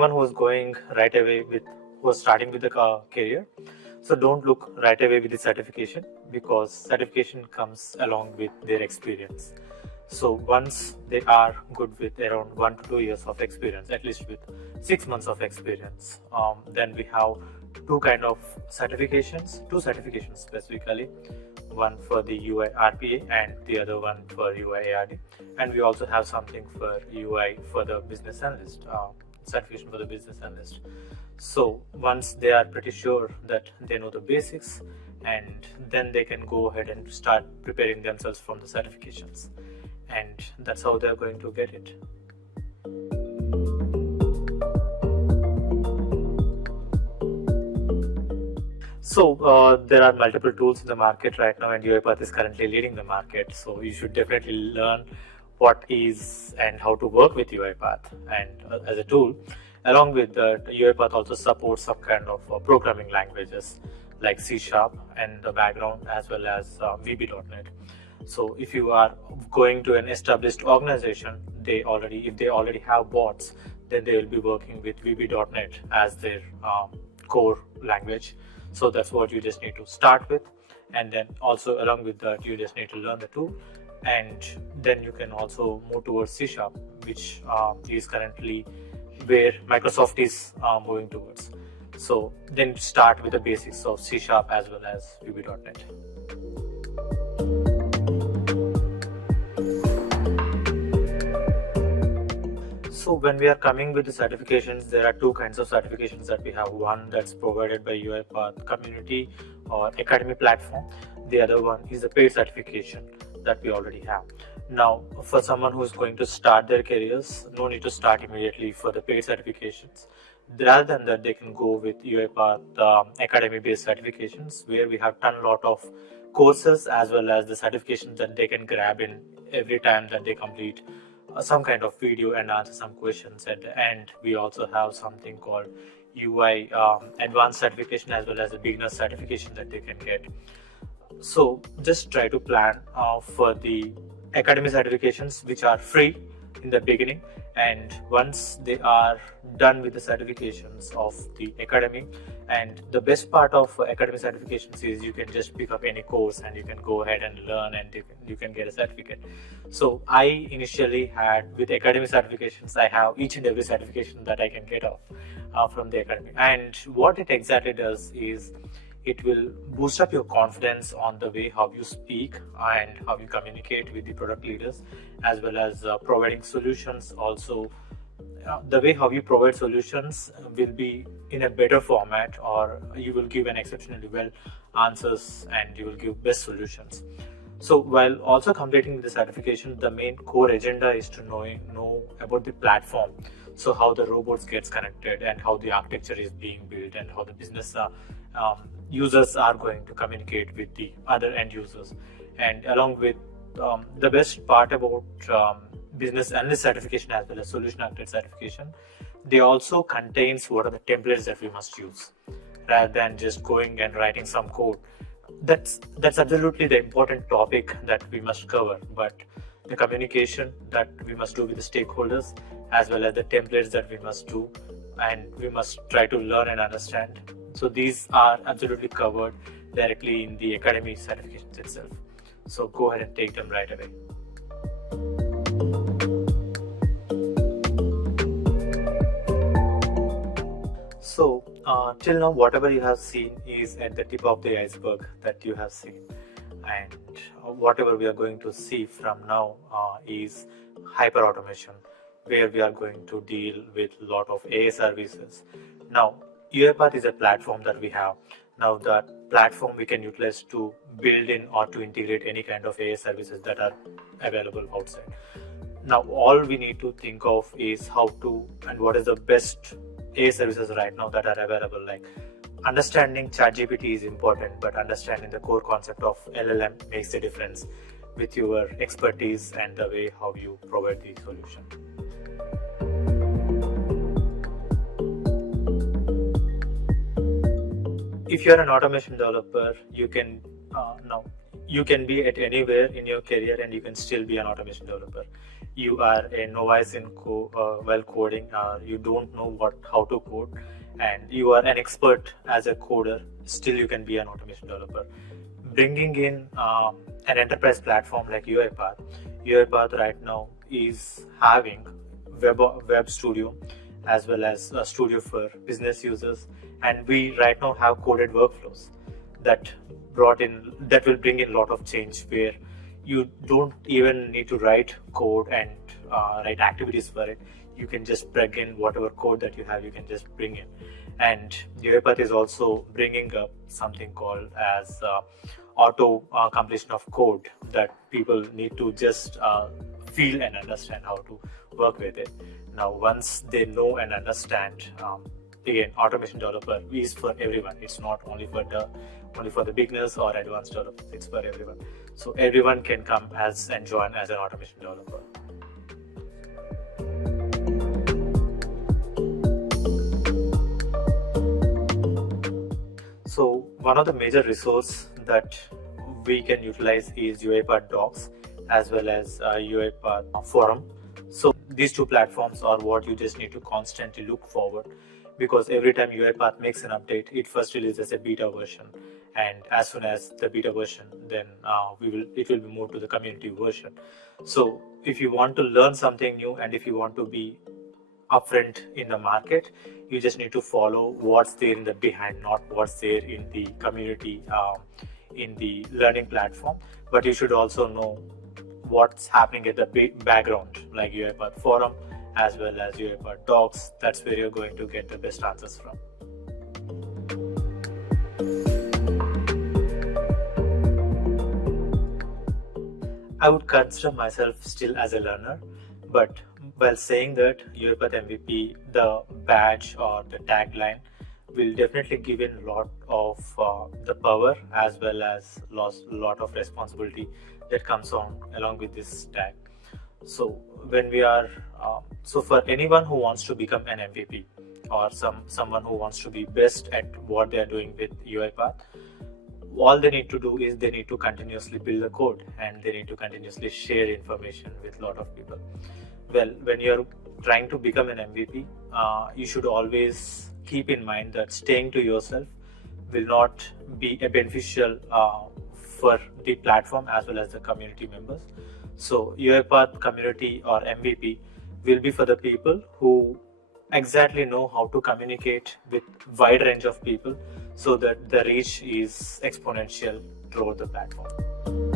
anyone who is going right away who is starting with the career, so don't look right away with the certification, because certification comes along with their experience. So once they are good with around 1 to 2 years of experience, at least with 6 months of experience, then we have two certifications specifically, one for the UI RPA and the other one for UI ARD, and we also have something for UI for the business analyst, certification for the business analyst. So once they are pretty sure that they know the basics, and then they can go ahead and start preparing themselves from the certifications, and that's how they're going to get it. So there are multiple tools in the market right now, and UiPath is currently leading the market. So you should definitely learn what is and how to work with UiPath and as a tool. Along with that, UiPath also supports some kind of programming languages like C# and the background, as well as VB.NET. So if you are going to an established organization, if they already have bots, then they will be working with VB.NET as their core language. So that's what you just need to start with, and then also along with that, you just need to learn the tool, and then you can also move towards C#, which is currently where Microsoft is moving towards. So then start with the basics of C# as well as VB.NET. So when we are coming with the certifications, there are two kinds of certifications that we have. One that's provided by UiPath community or academy platform. The other one is the paid certification that we already have. Now, for someone who is going to start their careers, no need to start immediately for the paid certifications. Rather than that, they can go with UiPath academy-based certifications, where we have done a lot of courses as well as the certifications that they can grab in every time that they complete some kind of video and answer some questions at the end. We also have something called UI advanced certification as well as a beginner certification that they can get. So just try to plan for the academy certifications, which are free in the beginning, and once they are done with the certifications of the academy, and the best part of academy certifications is you can just pick up any course and you can go ahead and learn, and you can get a certificate. So I initially had, with academy certifications, I have each and every certification that I can get off from the academy, and what it exactly does is it will boost up your confidence on the way how you speak and how you communicate with the product leaders, as well as providing solutions. Also, the way how you provide solutions will be in a better format, or you will give an exceptionally well answers and you will give best solutions. So while also completing the certification, the main core agenda is to know about the platform. So how the robots gets connected and how the architecture is being built and how the business users are going to communicate with the other end users. And along with the best part about business analyst certification as well as solution architect certification, they also contains what are the templates that we must use, rather than just going and writing some code. That's absolutely the important topic that we must cover, but the communication that we must do with the stakeholders, as well as the templates that we must do and we must try to learn and understand. So these are absolutely covered directly in the academy certifications itself. So go ahead and take them right away. So till now, whatever you have seen is at the tip of the iceberg that you have seen, and whatever we are going to see from now is hyper automation, where we are going to deal with a lot of AI services. Now, UiPath is a platform that we have. Now that platform we can utilize to build in or to integrate any kind of AI services that are available outside. Now all we need to think of is how to and what is the best AI services right now that are available. Like understanding ChatGPT is important, but understanding the core concept of LLM makes a difference with your expertise and the way how you provide the solution. If you're an automation developer, you can be at anywhere in your career and you can still be an automation developer. you are a novice in coding, you don't know how to code, and you are an expert as a coder, still you can be an automation developer. Bringing in an enterprise platform like UiPath right now is having web studio as well as a studio for business users, and we right now have coded workflows that will bring in a lot of change, where you don't even need to write code and write activities for it. You can just plug in whatever code that you have, you can just bring in. And UiPath is also bringing up something called as auto completion of code, that people need to just feel and understand how to work with it. Now, once they know and understand, again, automation developer is for everyone. It's not only for the beginners or advanced developers. It's for everyone. So everyone can come and join as an automation developer. So one of the major resources that we can utilize is UiPath Docs as well as UiPath Forum. So these two platforms are what you just need to constantly look forward, because every time UiPath makes an update, it first releases a beta version, and as soon as the beta version, then it will be moved to the community version. So if you want to learn something new and if you want to be upfront in the market, you just need to follow what's there in the behind, not what's there in the community, in the learning platform. But you should also know what's happening at the background, like UiPath Forum as well as UiPath Docs. That's where you're going to get the best answers from. I would consider myself still as a learner, but while saying that, UiPath MVP, the badge or the tagline, will definitely give in a lot of the power as well as a lot of responsibility that comes on along with this tag. So when we are, so for anyone who wants to become an MVP or someone who wants to be best at what they are doing with UiPath, all they need to do is they need to continuously build the code and they need to continuously share information with a lot of people. Well, when you're trying to become an MVP, you should always keep in mind that staying to yourself will not be a beneficial for the platform as well as the community members. So UiPath community or MVP will be for the people who exactly know how to communicate with wide range of people, so that the reach is exponential throughout the platform.